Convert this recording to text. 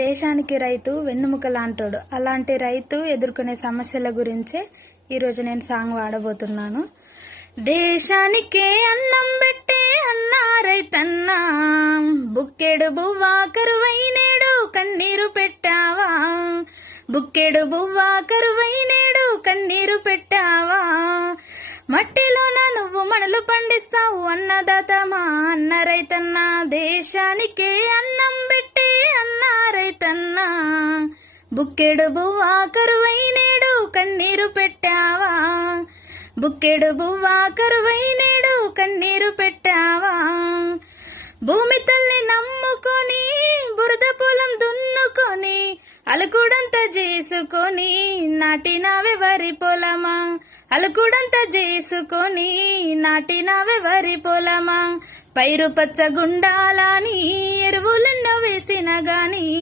దేశానికి రైతు వెన్నుముక లాంటోడు. అలాంటి రైతు ఎదుర్కొనే సమస్యల గురించే ఈరోజు నేను సాంగ్ వాడబోతున్నాను. దేశానికే అన్నం పెట్టే అన్నా రైతన్నా బుక్కెడు బువ్వా కరువైనేడు కన్నీరు పెట్టావా? బుక్కెడు బువ్వా కరువైనేడు కన్నీరు పెట్టావా? మట్టిలోన నువ్వు మనలు పండిస్తావు అన్నదాత మా అన్న రైతన్నా దేశానికే అన్నం పెట్టి బుక్కెడు బువ్వా కరువైనేడు కన్నీరు పెట్టావా? బుక్కెడు బువ్వా కరువైనేడు కన్నీరు పెట్టావా? భూమి తల్లి నమ్ముకొని బురద పొలం దున్నుకొని అలుకుడంత చేసుకొని నాటినావే వరి పొలమా? అలుకుడంత చేసుకొని నాటినావే వరి పొలమా? పైరు పచ్చగుండాలని ఎరువులెన్నో వేసిన గాని